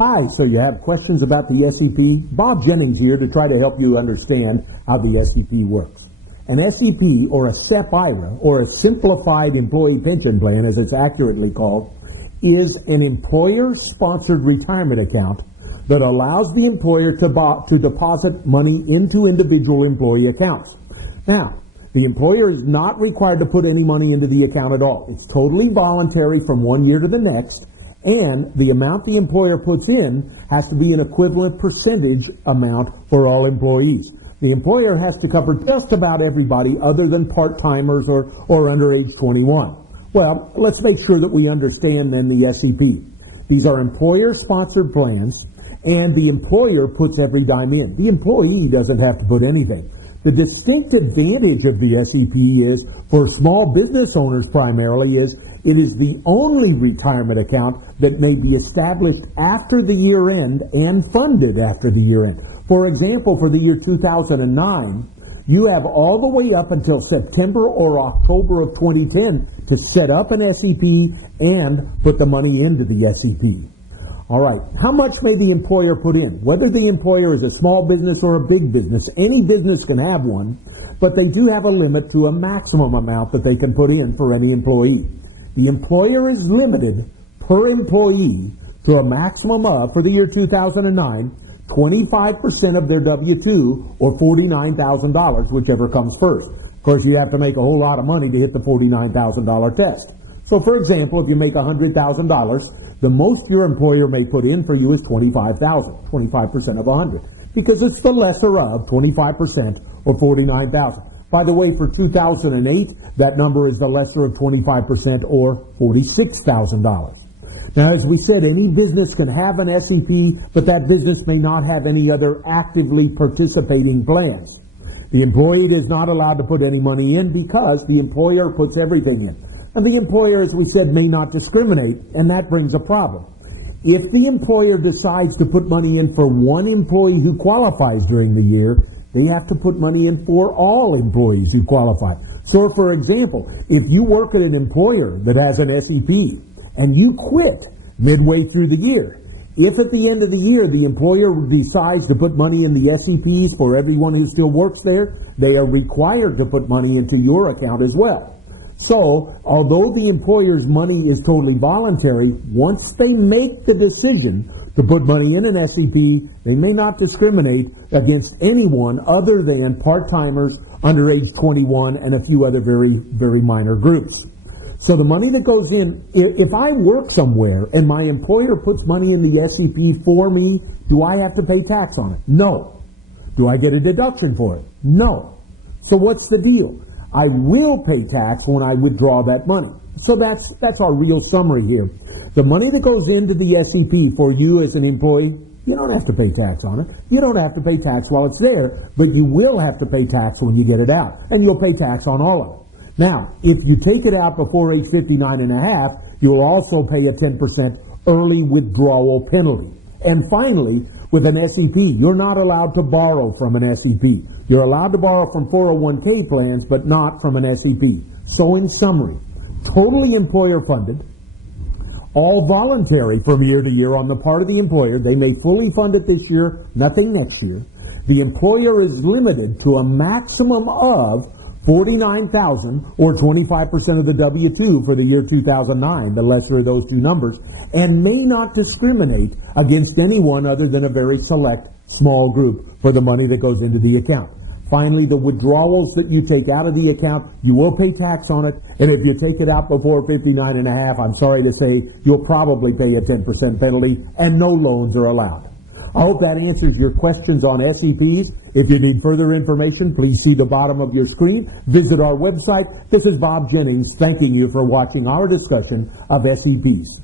Hi, so you have questions about the SEP? Bob Jennings here to try to help you understand how the SEP works. An SEP, or a SEP-IRA, or a Simplified Employee Pension Plan, as it's accurately called, is an employer-sponsored retirement account that allows the employer to deposit money into individual employee accounts. Now, the employer is not required to put any money into the account at all. It's totally voluntary from one year to the next, and the amount the employer puts in has to be an equivalent percentage amount for all employees. The employer has to cover just about everybody other than part-timers or under age 21. Well, let's make sure that we understand then the SEP. These are employer-sponsored plans, and the employer puts every dime in. The employee doesn't have to put anything. The distinct advantage of the SEP is, for small business owners primarily, is it is the only retirement account that may be established after the year end and funded after the year end. For example, for the year 2009, you have all the way up until September or October of 2010 to set up an SEP and put the money into the SEP. All right, how much may the employer put in? Whether the employer is a small business or a big business, any business can have one, but they do have a limit to a maximum amount that they can put in for any employee. The employer is limited per employee to a maximum of, for the year 2009, 25% of their W-2 or $49,000, whichever comes first. Of course, you have to make a whole lot of money to hit the $49,000 test. So, for example, if you make $100,000, the most your employer may put in for you is $25,000, 25% of 100, because it's the lesser of 25% or $49,000. By the way, for 2008, that number is the lesser of 25% or $46,000. Now, as we said, any business can have an SEP, but that business may not have any other actively participating plans. The employee is not allowed to put any money in because the employer puts everything in. And the employer, as we said, may not discriminate, and that brings a problem. If the employer decides to put money in for one employee who qualifies during the year, they have to put money in for all employees who qualify. So, for example, if you work at an employer that has an SEP and you quit midway through the year, if at the end of the year the employer decides to put money in the SEPs for everyone who still works there, they are required to put money into your account as well. So, although the employer's money is totally voluntary, once they make the decision to put money in an SEP, they may not discriminate against anyone other than part-timers under age 21 and a few other very, very minor groups. So the money that goes in, if I work somewhere and my employer puts money in the SEP for me, do I have to pay tax on it? No. Do I get a deduction for it? No. So what's the deal? I will pay tax when I withdraw that money. So that's our real summary here. The money that goes into the SEP for you as an employee, you don't have to pay tax on it. You don't have to pay tax while it's there, but you will have to pay tax when you get it out, and you'll pay tax on all of it. Now, if you take it out before age 59 and a half, you'll also pay a 10% early withdrawal penalty. And finally, with an SEP, you're not allowed to borrow from an SEP. You're allowed to borrow from 401k plans, but not from an SEP. So in summary, totally employer funded, all voluntary from year to year on the part of the employer. They may fully fund it this year, nothing next year. The employer is limited to a maximum of $49,000 or 25% of the W-2 for the year 2009, the lesser of those two numbers, and may not discriminate against anyone other than a very select small group for the money that goes into the account. Finally, the withdrawals that you take out of the account, you will pay tax on it, and if you take it out before 59 and a half, I'm sorry to say, you'll probably pay a 10% penalty, and no loans are allowed. I hope that answers your questions on SEPs. If you need further information, please see the bottom of your screen. Visit our website. This is Bob Jennings thanking you for watching our discussion of SEPs.